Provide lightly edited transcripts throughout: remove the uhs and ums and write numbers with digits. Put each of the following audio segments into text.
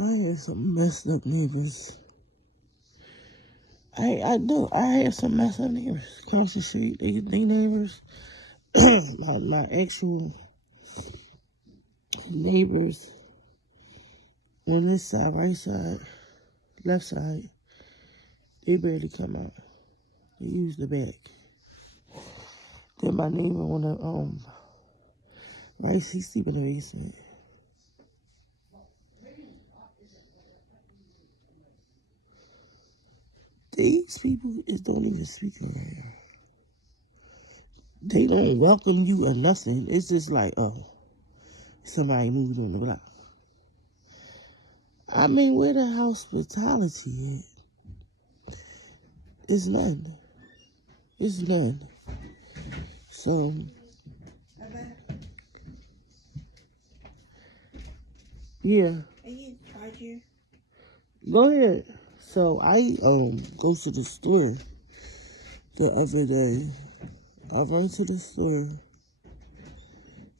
I had some messed up neighbors. I do. I had some messed up neighbors across the street. They neighbors. my actual neighbors on this side, right side, left side, they barely come out. They use the back. Then my neighbor on the right, he sleep in the basement. These people don't even speak around. They don't welcome you or nothing. It's just like, oh, somebody moved on the block. I mean, where the hospitality at? It's none. It's none. So, yeah. Go ahead. So I go to the store the other day. I run to the store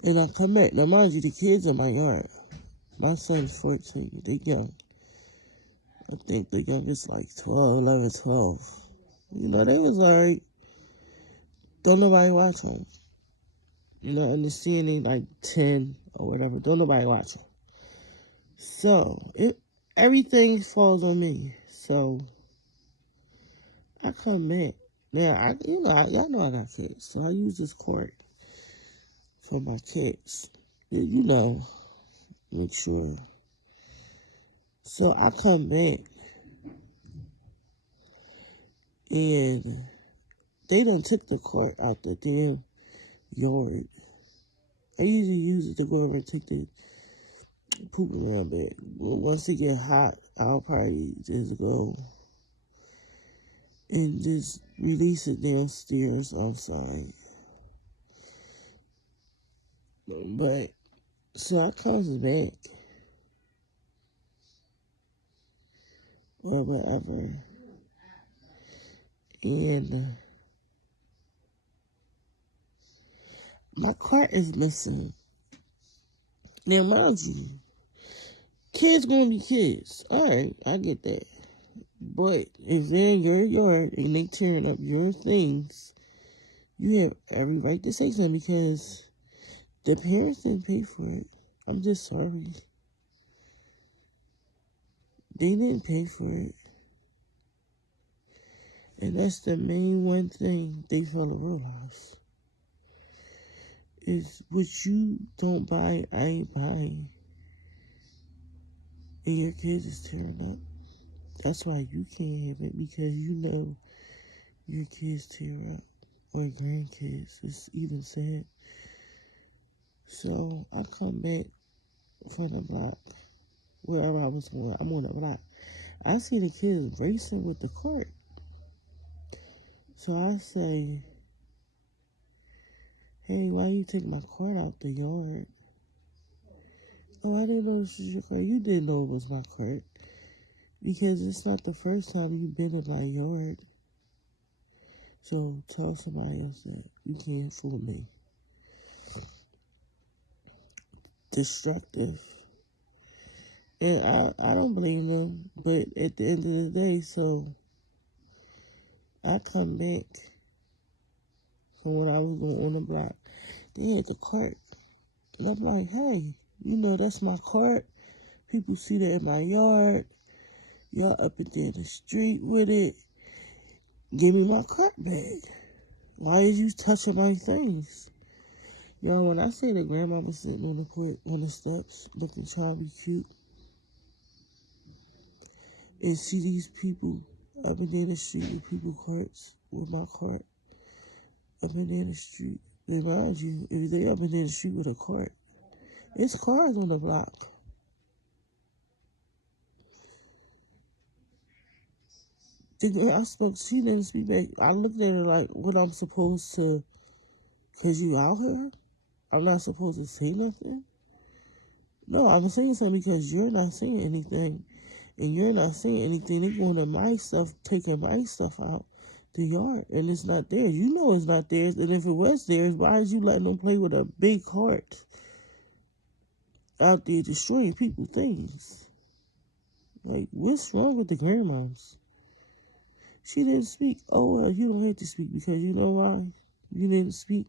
and I come back. Now mind you, the kids in my yard. My son's 14. They young. I think the youngest like 12, 11, 12. You know, they was alright. Don't nobody watch them. You know, and the CNN like 10 or whatever. Don't nobody watch them. So, everything falls on me. So, I come back. Now, y'all know I got cats. So, I use this cord for my cats. You know, make sure. So, I come back. And they done took the cart out the damn yard. I usually use it to go over and take the poop around back. But once it get hot, I'll probably just go and just release it downstairs outside. But, so I comes back. Or whatever. And my cart is missing. Now, mind you, kids gonna be kids. Alright, I get that. But if they're in your yard and they tearing up your things, you have every right to say something because the parents didn't pay for it. I'm just sorry. They didn't pay for it. And that's the main one thing they fail to realize. Is what you don't buy, I ain't buying. And your kids is tearing up. That's why you can't have it, because you know your kids tear up. Or grandkids. It's even sad. So I come back from the block. Wherever I was going, I'm on the block. I see the kids racing with the cart. So I say, hey, why you take my cart out the yard? Oh, I didn't know this was your cart. You didn't know it was my cart. Because it's not the first time you've been in my yard. So tell somebody else that. You can't fool me. Destructive. And I don't blame them. But at the end of the day, so I come back from when I was going on the block. They had the cart. And I'm like, hey, you know that's my cart. People see that in my yard. Y'all up and down the street with it. Give me my cart back. Why is you touching my things? Y'all, when I say that grandma was sitting on the porch, on the steps, looking trying to be cute, and see these people up and down the street with people carts, with my cart, up and down the street. And mind you, if they up and down the street with a cart, it's cars on the block. The girl I spoke, she didn't speak back. I looked at her like, what I'm supposed to, because you out here? I'm not supposed to say nothing? No, I'm saying something because you're not saying anything. And you're not saying anything. They're going to my stuff, taking my stuff out the yard. And it's not theirs. You know it's not theirs. And if it was theirs, why is you letting them play with a big cart out there destroying people's things? Like, what's wrong with the grandmoms? She didn't speak. Oh, well, you don't have to speak because you know why you didn't speak?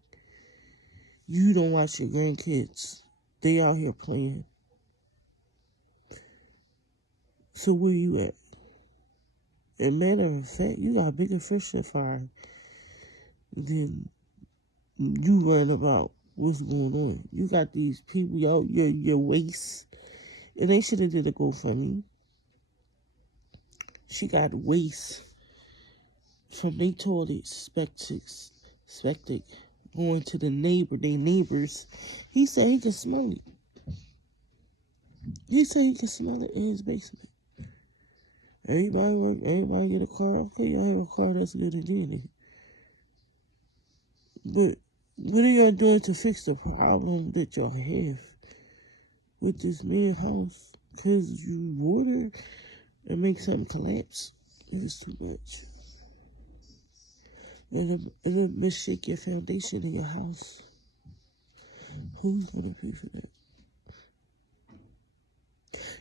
You don't watch your grandkids. They out here playing. So where you at? And matter of fact, you got bigger fish to fry than you worrying about what's going on. You got these people out your waist, and they should have did a GoFundMe. She got waste from they toilet spectic going to the neighbors. He said he could smell it. He said he could smell it in his basement. Everybody work, everybody get a car. Okay, y'all have a car, that's good and dandy. But what are y'all doing to fix the problem that y'all have with this man house? Because you water and make something collapse if it's too much. And it'll mistake your foundation in your house. Who's gonna pay for that?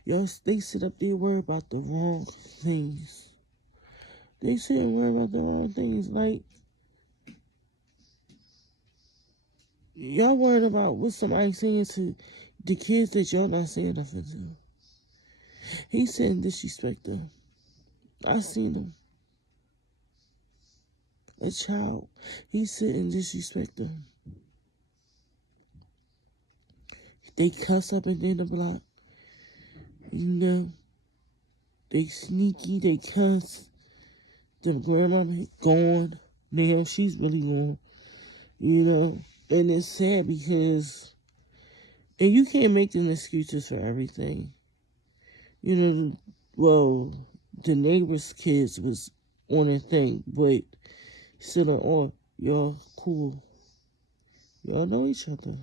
Y'all, they sit up there worry about the wrong things. They sit and worry about the wrong things. Like, y'all worried about what somebody's saying to the kids that y'all not saying nothing to. He said and disrespect them. I seen him. A child. He said and disrespect them. They cuss up and down the block. You know. They sneaky, they cuss. Them grandmama gone. Now she's really gone. You know. And it's sad because, and you can't make them excuses for everything. You know, well, the neighbor's kids was on a thing, but still on, y'all cool. Y'all know each other.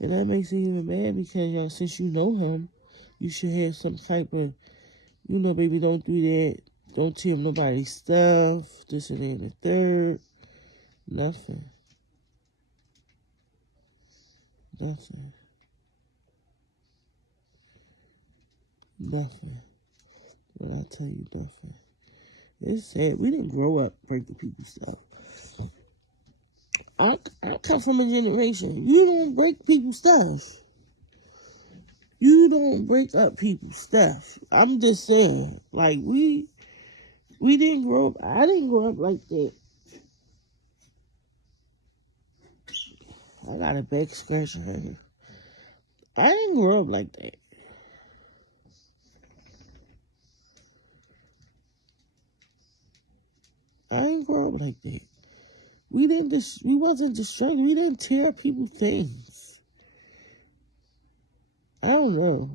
And that makes it even mad because y'all, since you know him, you should have some type of, you know, baby, don't do that. Don't tell nobody's stuff. This and that and the third. Nothing. Nothing. Nothing. When I tell you nothing. It's sad. We didn't grow up breaking people's stuff. I come from a generation. You don't break people's stuff. You don't break up people's stuff. I'm just saying. Like, we didn't grow up. I didn't grow up like that. I got a back scratcher right here. I didn't grow up like that. I didn't grow up like that. We wasn't distracted. We didn't tear people things. I don't know.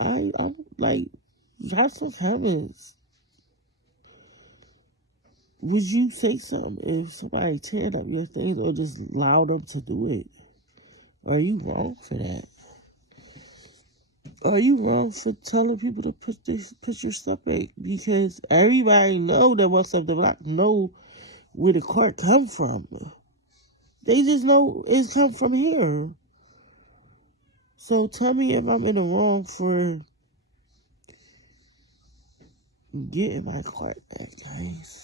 I'm like, have some comments. Would you say something if somebody teared up your things or just allow them to do it? Are you wrong for that? Are you wrong for telling people to put your stuff back? Because everybody know that what's up the block know where the cart come from. They just know it's come from here. So tell me if I'm in the wrong for getting my cart back, guys.